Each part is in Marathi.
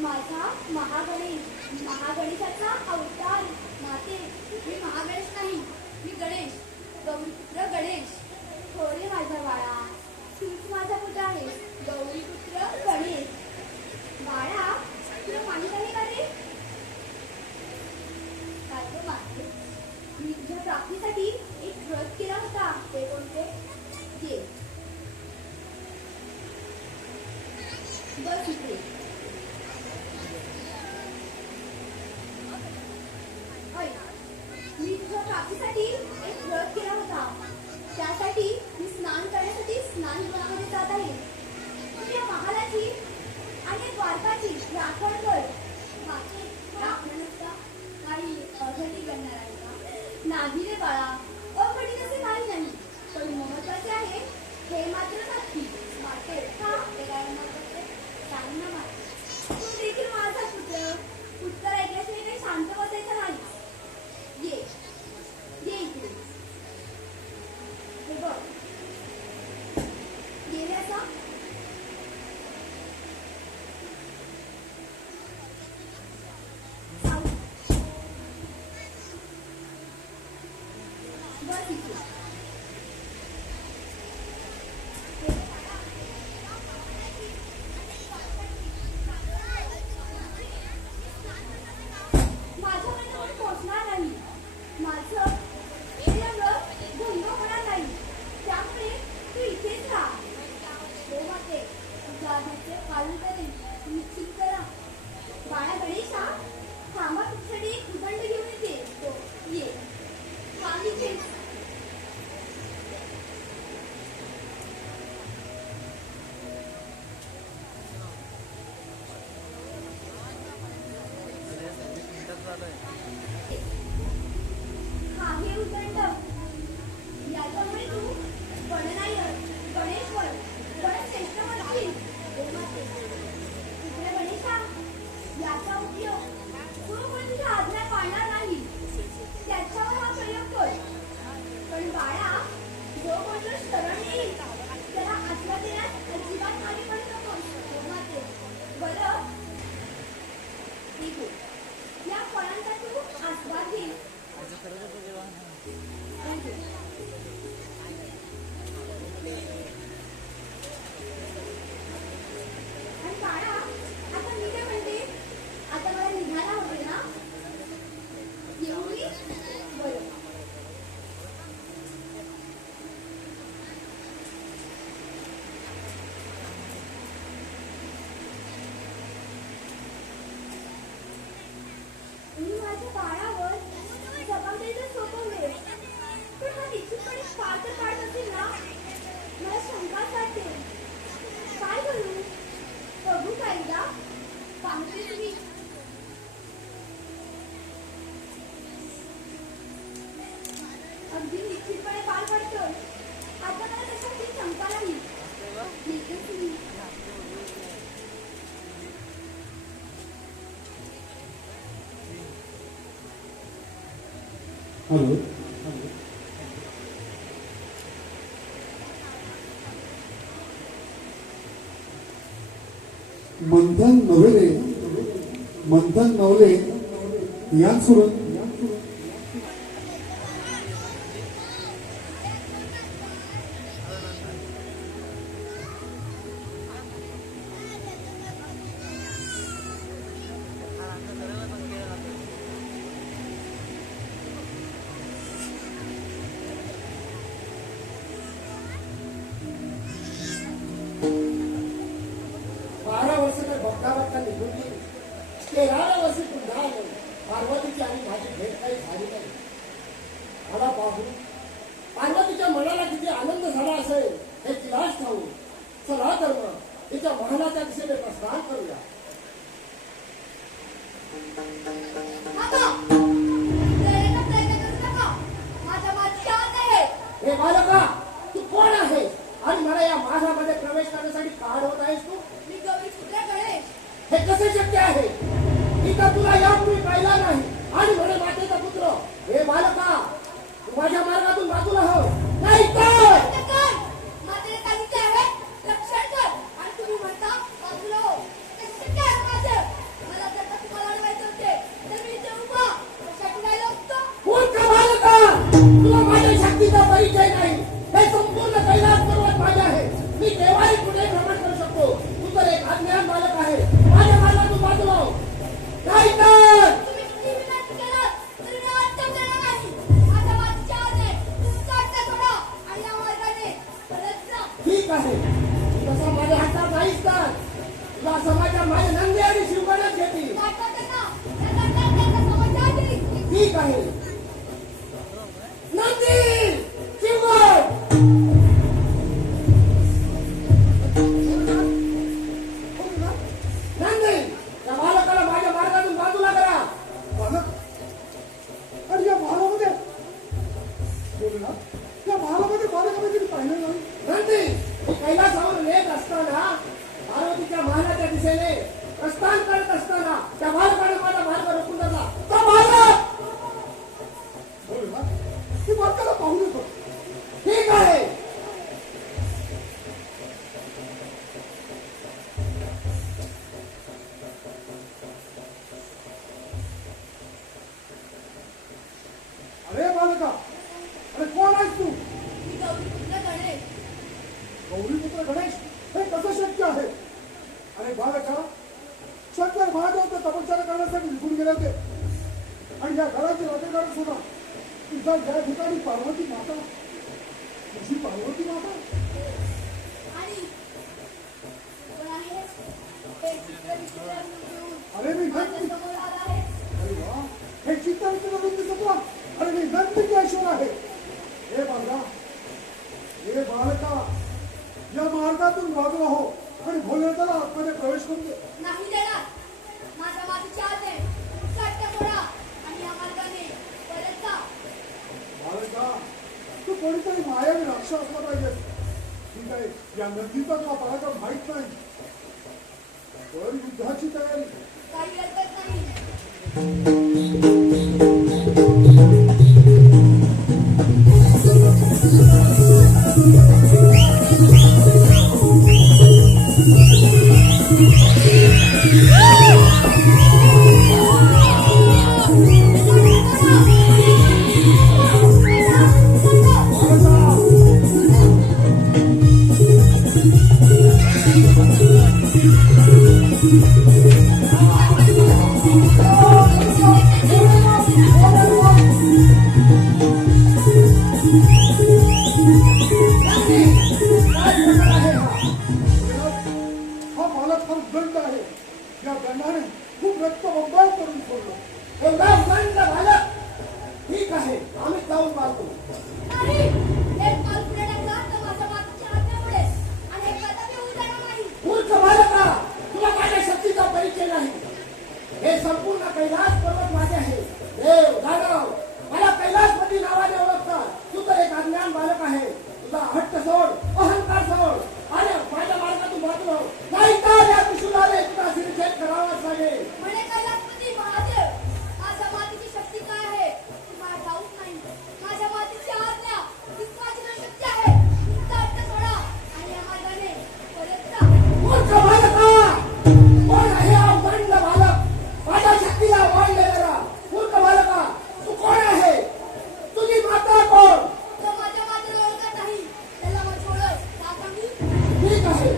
माझा महागणेशाचा अवतार माते. मी महागणेश नाही, मी गणेश, गौरीपुत्र गणेश. थोडे माझ्या बाळा, तूच माझा पुत्र आहे. गौरीपुत्र गणेश बाळा, तुला माहित आहे का रे? काय गं माते? मी तुझ्या प्राप्तीसाठी एक व्रत केला होता. ते कोणते? ये बस इथे. ऐक, मी तुझ्या प्राप्तीसाठी एक व्रत केला होता. त्यासाठी मी स्नान करण्यासाठी स्नानगृहामध्ये जात आहे. तू या महालाची आणि द्वारकाची राखण कर. माते, राखणच का? काही अघटी करणार आहे का? नाही रे बाळा, अघटित असे काही नाही. पण महत्वाचे आहे हे मात्र नक्की. माते, हा, ते काय महत्वाचे? सांग ना माते. तू देखील माझा पुत्र. उत्तर ऐकल्याशिवाय काही शांत बसायचं नाही. ये इथे. हे बघ, गेले असा. बस इथे. माझ्यापर्यंत कोणी पोहोचणार नाही. माझं हे रंग भंग होणार नाही. त्यामुळे तू इथेच राहा. हो माते, तुझ्या आधीचे पालन करेन. निश्चित करा. बाळा गणेशा, थांबा, तुझ्यासाठी एक उदंड घेऊन येते. तो ये, थांब इथेच. हा हे उदंड. याच्यामुळे तू गणनायक, गणेश्वर, गणश्रेष्ठ बनशील. हो माते. इकडे गणेशा, याचा उपयोग जो कोणी तुझ्या आज्ञा पाळणार नाही त्याच्यावर हा प्रयोग कर. पण बाळा, जो कोणी शरण येईल त्याला आज्ञा देण्यास अजिबात मागे पडू नकोस. हो माते. बरं, ठीक आहे. या फळांचा तू आस्वाद घे. थँक्यू. आणि बाळा, आता मी काय म्हणते, आता मला निघायला होते ना? येऊ मी? बरं. मी माझ्या बाळावर जबाबदारीचं सोपवले. पण हा निश्चितपणे फार तर पाठ असेल ना? मला शंका वाटते. काय करू? बघू का एकदा? पाहते तुम्ही. अगदी निश्चितपणे पार पडतो. आता मला त्याच्यासाठी शंका नाही. निघतेच मी. हॅलो. मंथन नवले, मंथन नवले यांसोबत निघून गेली. 13व्या वर्षी पुन्हा आलो. पार्वतीची आणि माझी भेट काही झाली नाही. मला पाहू पार्वतीच्या मनाला किती आनंद झाला असेल हे तिलाच ठाऊ. चला तर मग तिच्या महालाच्या दिशेने प्रस्थान करूया. हे बालका, तू कोण आहेस आणि मला या माझ्यामध्ये प्रवेश करण्यासाठी का अडवत आहेस तू? मी गौरीपुत्र गणेश. हे कसे शक्य आहे? मी तर तुला यापूर्वी पाहिला नाही आणि म्हणे मातेचा पुत्र. हे बालका, तू माझ्या मार्गातून बाजूला हो, नाही तर रक्षण कर आणि तुम्ही म्हणता बाजूला हो. कसे शक्य आहे माझं? ठीक आहे. नंदी चिवट नंदी त्या बालकाला माझ्या मार्गातून बाजूला करा. बालक आणि या महालामध्ये बोल ना, या महालामध्ये बालकामध्ये मी पाहिलं नाही. नंदी कैलासावर येत असताना पार्वतीच्या महालाच्या दिशेने प्रस्थान करत असताना त्या बालकाने माझा मार्ग रोखून धरला. तो बालक बोल ना, ती बालकाला पाहून येतो. ठीक आहे. अरे बालका, अरे कोण आहेस तू? मी गौरीपुत्र गणेश. गौरीपुत्र गणेश, हे कसं शक्य आहे? अरे बालका, शंकर महादेव तपश्चर्या करण्यासाठी निघून गेले होते आणि या घराची राजेगार सुद्धा तुझा ज्या ठिकाणी पार्वती माता, तुझी पार्वती माता. आणि कोण आहे? हे चित्र विचित्र घेऊन अरे मी माझ्या नंदी, समोर आला आहे. अरे वा, हे चित्र विचित्र दिसत वा. अरे मी नंदिकेश्वर आहे. हे बालका, हे बालका, या मार्गातून बाजूला हो आणि भोलेनाथाला आतमध्ये प्रवेश करू दे. नाही देणार. माझ्या मातीच्या आत आहे. सट्ट फोडा आणि या मार्गाने परत जा. बालका, तू कोणीतरी मायावी राक्षा असला पाहिजे. ठीक आहे, या नदीचा तुला पराक्रम माहित नाही. तर युद्धाची तयारी. काही हरकत नाही. हा बालक फार उदंड आहे. या गणाने खूप रक्तबंबाळ करून सोडलं. एवढा उदंड बालक ठीक आहे, आम्ही जाऊन पाहतो. नाही. एक पाऊल पुढे टाकला तर माझ्या मातीच्या आज्ञेमुळे आणि हे कदापि होऊ देणार नाही. मूर्ख बालका, तुला माझ्या शक्तीचा परिचय नाही. हे संपूर्ण कैलास पर्वत माझे आहे. देव दानव मला कैलासपती नावाने ओळखतात. तू तर एक अज्ञान बालक आहे. तुझा हट्ट सोड, अहंकार सोड आणि माझ्या मार्गातून बाजूला हो. नाही तर या त्रिशूलाने तुझा शिरछेद करावाच लागेल. म्हणे कैलासपती महादेव, माझ्या मातीची शक्ती काय आहे तुम्हाला ठाऊक नाही. माझ्या मातीची आज्ञा हीच माझी शक्ती आहे. तुमचा हट्ट सोडा आणि या मार्गाने परत जा. मूर्ख बालका, कोण आहे हा उदंड बालक? माझ्या शक्तीला वाढ देणारा मूर्ख बालका, तू कोण आहे? तुझी माता कोण? जो माझ्या मातेला ओळखत नाही त्याला माझी ओळख का सांगू? ठीक आहे,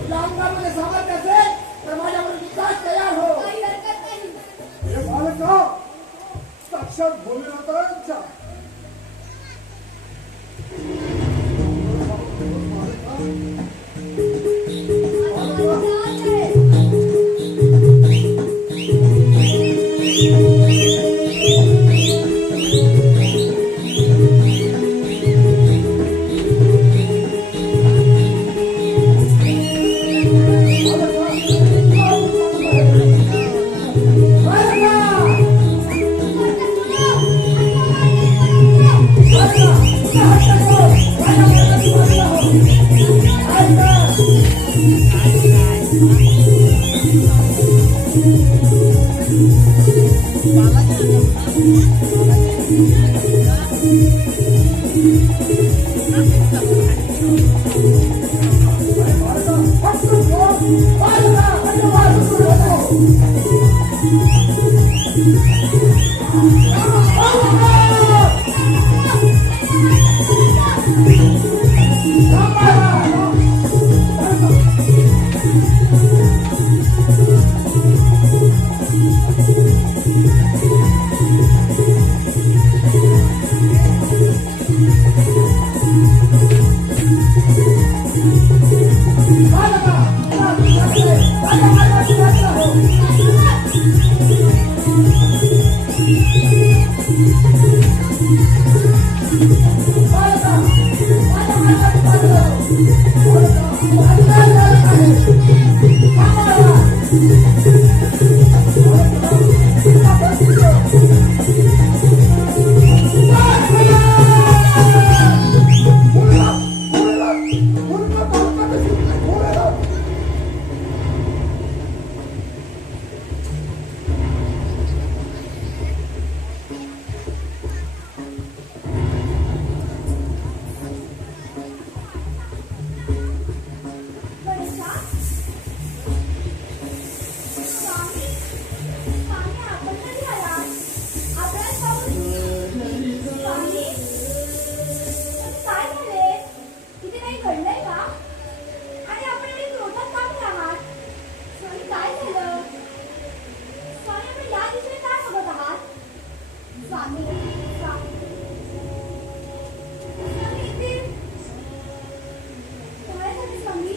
तुझ्या अंगामध्ये सामर्थ्य असेल तर माझ्यावर विश्वास तयार हो. काही हरकत नाही. हे बालका, साक्षात भोलेनाथांच्या माझ्या मातीच्या आत आहे. हो. बालका, माझ्या मार्गाने बालका. बालका, माझं झालं आहे. थांबा. गणेशा, स्वामी, स्वामी आपण कधी आलात? आपल्याला पाहून स्वामी, काय झाले? इथे काही घडलंय का? आणि आपण एवढे क्रोधात का बरे आहात? स्वामी काय झालं? स्वामी आपण या दिशेने काय बघत आहात? स्वामी, स्वामी, स्वामी इथे काय झाले स्वामी?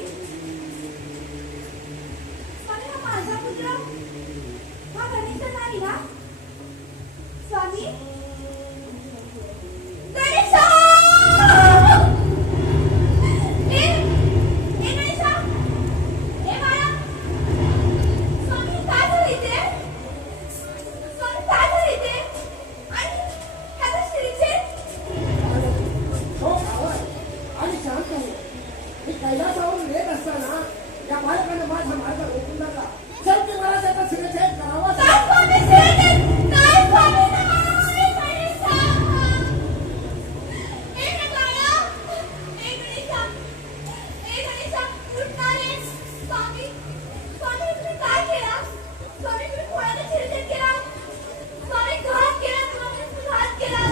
स्वामी हा माझा पुत्र हा गणेश नाही ना? स्वामी गणेशा! ए गणेशा! ए बाळा! स्वामी काय झालं इथे? स्वामी काय झालं इथे? आणि ह्याचं शिरछेड? हो आवाज आणि शांत हो. मी कैलासावरून येत असताना या बालकाने माझा मार्ग रोखून टाकला. शेवटी मला त्याचा शिरछेद करावाच काय लागला. स्वामी शिरछेड? काय स्वामी नाही गणेशा! ए बाळा! ए गणेशा! ए गणेशा! उठ ना रे! स्वामी! स्वामी तुम्ही काय केलं? स्वामी तुम्ही कोणाला शिरछेड केला? स्वामी घात केला! स्वामी तुम्ही घात केला!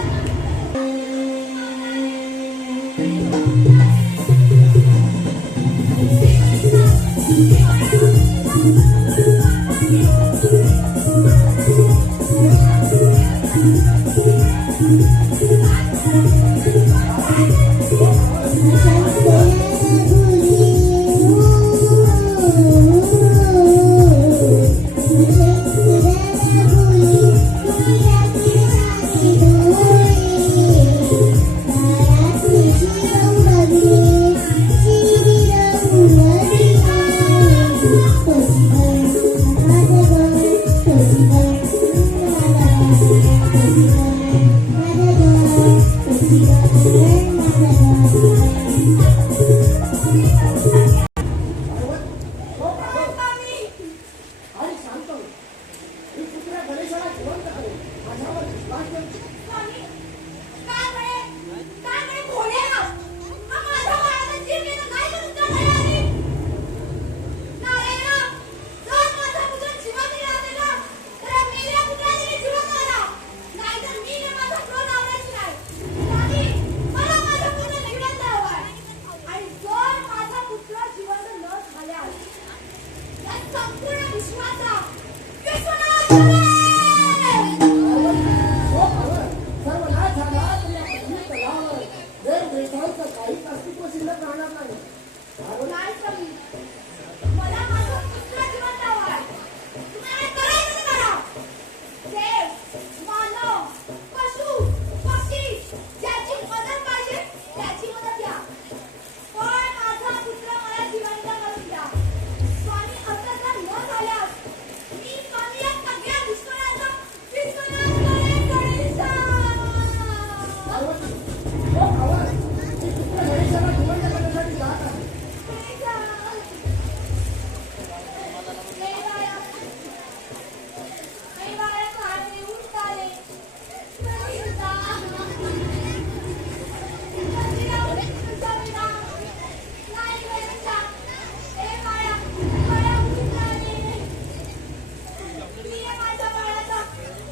हो स्वामी आणि शांत हो. मी पुत्र गणेशाला जिवंत करेन. माझ्यावर विश्वास ठेव. स्वामी काय म्हणे भोळे आहात? हा माझा बाळाचा जीव घेणं काय का तुमच्या घराने? नारायणा, जर माझा पुत्र जिवंत राहते ना, तर या मेलेल्या पुत्राने मी जिवंत करा. नाहीतर मी हे माझा क्रोध आवरायची नाही. स्वामी, मला माझा पुत्र जिवंत हवाय. आणि जर माझा पुत्र जिवंत न झाल्यास या संपूर्ण विश्वाचा विश्वनाश होईल. हो खरं. सर्वनाश झाला तर या पृथ्वी तलावर देवदेवतांचं काहीच अस्तित्व शिल्लक राहणार नाही. नाही स्वामी, मला माझा पुत्र जिवंत हवाय. तुम्हाला करायचं ते करा. देव, मानव, पशु, पक्षी ज्याची मदत पाहिजे त्याची मदत द्या. पण माझा पुत्र मला जिवंत करून द्या. स्वामी असं जर न झाल्यास मी स्वामी या सगळ्या विश्वनाचा विश्वनाश करेन गणेशा. पार्वती, हो आवाज. मी पुत्र गणेशाला जिवंत करण्यासाठी जात आहे. गणेशा. ए बाळा. ए बाळा काय रे, उठता रे. गणेशा. गणेशा, उठता बेटा. नाही गणेशा. ए बाळा, बाळा उठता रे. मी आहे माझ्या बाळाचा.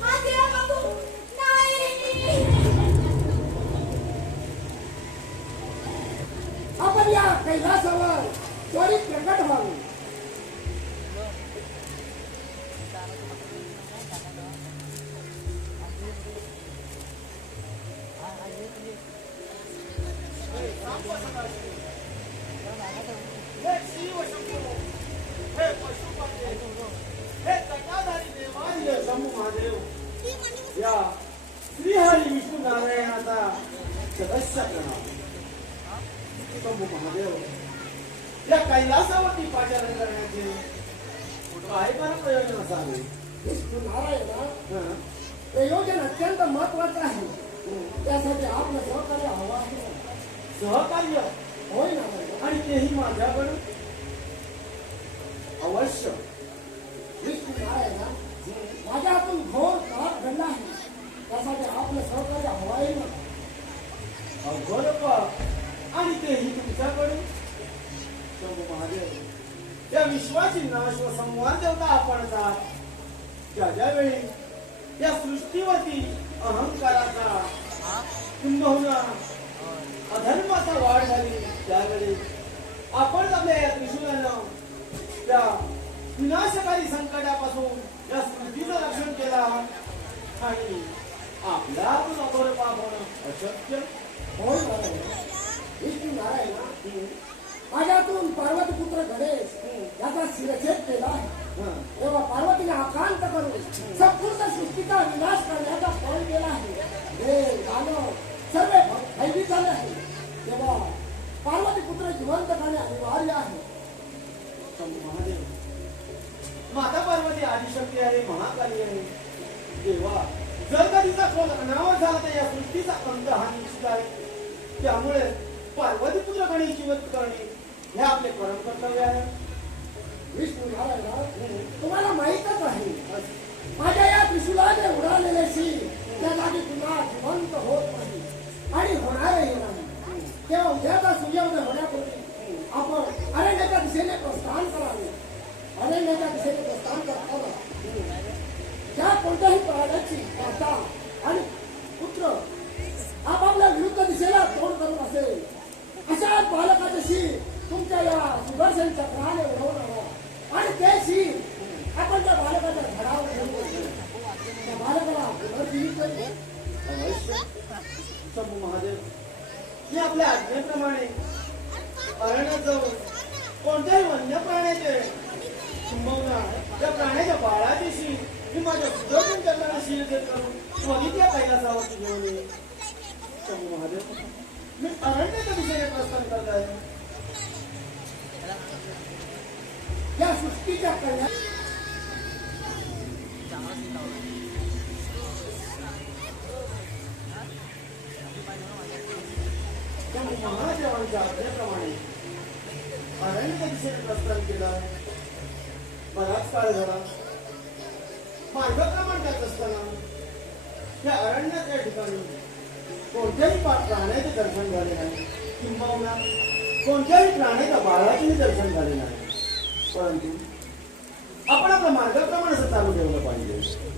हा देव बघू. नाही. आपण या कैलासावर त्वरित प्रकट व्हावे. हे शिवशंभो, हे पशुपते, हे जटाधारी देवाधिदेव शंभू महादेव, या श्रीहरी विष्णू नारायणाचा सदस्य प्रणाम. शंभू महादेव, या कैलासावरती पाचारण करण्याचे काय फार प्रयोजन असावे? विष्णू नारायणा, हं? प्रयोजन अत्यंत महत्वाचं आहे. त्यासाठी आपलं सहकार्य हवं आहे. सहकार्य होय नारायण. आणि तेही माझ्याकडून अवश्य. विष्णू नारायणा, माझ्या हातून घोर पाप घडला आहे. त्यासाठी आपलं सहकार्य हवं आहे ना. अवघड पाप आणि तेही तुमच्याकडून. शंभू महादेव, या विश्वाची नाश व संवाद देवता आपणच आहात. ज्या वेळी या सृष्टीवरती अहंकाराचा किंबहुना अधर्माचा वाढ झाली त्यावेळी आपण आपल्या या त्रिशूलानं त्या विनाशकारी संकटापासून या सृष्टीचं रक्षण केलं आहात आणि आपल्या हातून अघोर पाप होणं अशक्य. होय नारायण. विष्णू नारायणा, माझ्यातून पार्वती पुत्र गणेश याचा शिरछेद केला आहे. हं. तेव्हा पार्वतीने आकांत करून संपूर्ण सृष्टीचा विनाश करण्याचा फळ केला आहे. हे दानव सर्व भयभीत झाले आहे. तेव्हा पार्वती पुत्र जिवंत करणे अनिवार्य आहे. शंभू महादेव, माता पार्वती आदिशक्ती आहे, महाकाली आहे. तेव्हा जर का तिचा क्रोध अनावर झाला तर या सृष्टीचा अंत हा निश्चित आहे. त्यामुळे पार्वती पुत्र गणेश जिवंत करणे हे आपले परम कर्तव्य आहे. विष्णू नारायणा, तुम्हाला माहीतच आहे माझ्या या त्रिशूलाने उडालेले शील त्या जागी पुन्हा जिवंत होत नाही आणि होणारही नाही. तेव्हा उद्याचा सूर्योदय होण्यापूर्वी आपण अरण्याच्या दिशेने प्रस्थान करावे. अरण्याच्या दिशेने प्रस्थान करताना ज्या कोणत्याही प्राण्याची माता आणि पुत्र आपापल्या विरुद्ध दिशेला तोड करत असेल अशा बालकाचे शील तुमच्या या सुदर्शन चक्राने उडवून आणा आणि ते शील आपण त्या बालकाच्या घरावर ठेवून त्या बालकाला पुनर्जीवित करू. अवश्य. शंभू महादेव, मी आपल्या आज्ञेप्रमाणे अरण्यात जाऊन कोणत्याही वन्य प्राण्याचे किंबहुना त्या प्राण्याच्या बाळाची शील मी माझ्या सुदर्शन चक्राने शील देत करून त्वरित या कैलासावरती घेऊन येईन. शंभू महादेव, मी अरण्याच्या दिशेने प्रस्थान करत आहे. या सृष्टीच्या कल्याण महादेवांच्या आज्ञेप्रमाणे अरण्याच्या दिशेने प्रस्थान केलं. बराच काळ झाला. मार्गक्रमण करत असताना त्या अरण्याच्या ठिकाणी कोणत्याही प्राण्याचे दर्शन झाले नाही किंबहुना कोणत्याही प्राण्याच्या बाळाचेही दर्शन झाले नाही. परंतु आपण आपलं मार्गक्रमण असं चालू ठेवलं पाहिजे.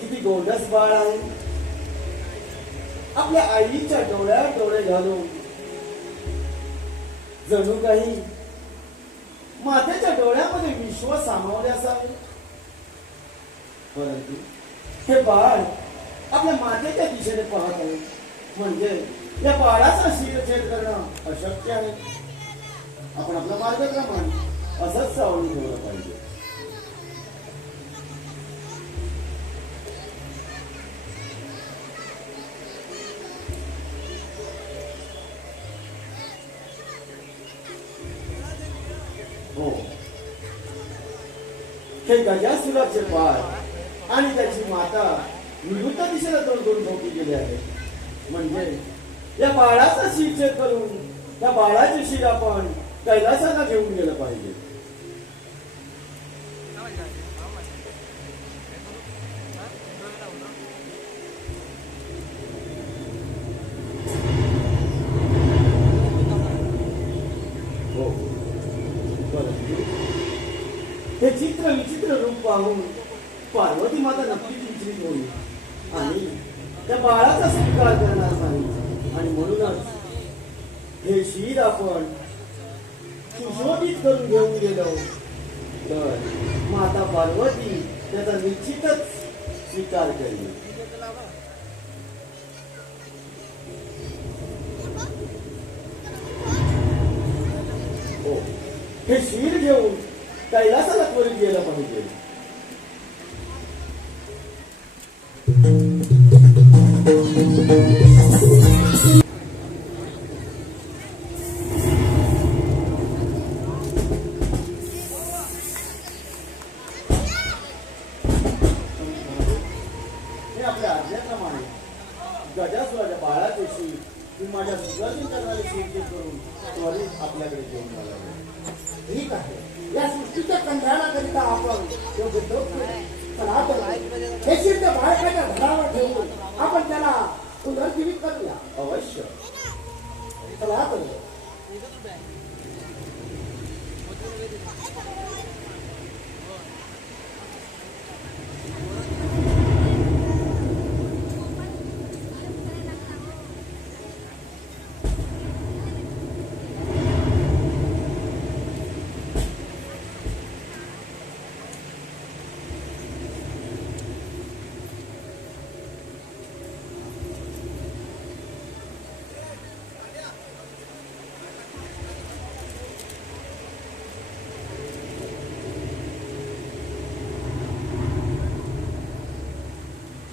किती गोंडस बाळ आहे. आपल्या आईच्या डोळ्यात डोळे घालून जणू काही मातेच्या डोळ्यामध्ये विश्व सामावले असावे. परंतु हे बाळ आपल्या मातेच्या दिशेने पाहत आहे म्हणजे या बाळाचा शिरछेद करणं अशक्य आहे. आपण आपला मार्गक्रमण असंच सावरून ठेवलं पाहिजे. हो, हे गजासुराचे बाळ आणि त्याची माता विरुद्ध दिशेला तोडून झोपी गेले आहे. म्हणजे या बाळाचा शिरछेद करून त्या बाळाचे शिर आपण कैलासाला घेऊन गेलं पाहिजे. हो, परंतु हे चित्र विचित्र रूप पाहून पार्वती माता नक्की चिंतित होईल आणि त्या बाळाचा स्वीकार करणार नाही. आणि म्हणूनच हे शीर आपण सुशोभित करून घेऊन गेलो तर माता पार्वती त्याचा निश्चितच स्वीकार करेल. हे शीर घेऊन कैलासाला त्वरित गेलं पाहिजे. हे आपल्या आज्ञेप्रमाणे गजासुराच्या बाळाचे शीर तू माझ्या सुदर्शन करणारी शीर करून त्वरित आपल्याकडे घेऊन आला. ठीक आहे. या सृष्टीच्या कल्याणाकरिता आपण योग्य ठेवतो. पण आता हे शिर त्या बाळकाच्या घरावर ठेवून आपण त्याला पुनर्जीवित करूया. अवश्य. चला आता.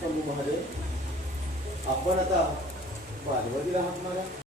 शंभू महादेव, आपण आता पार्वतीला हाक मारा.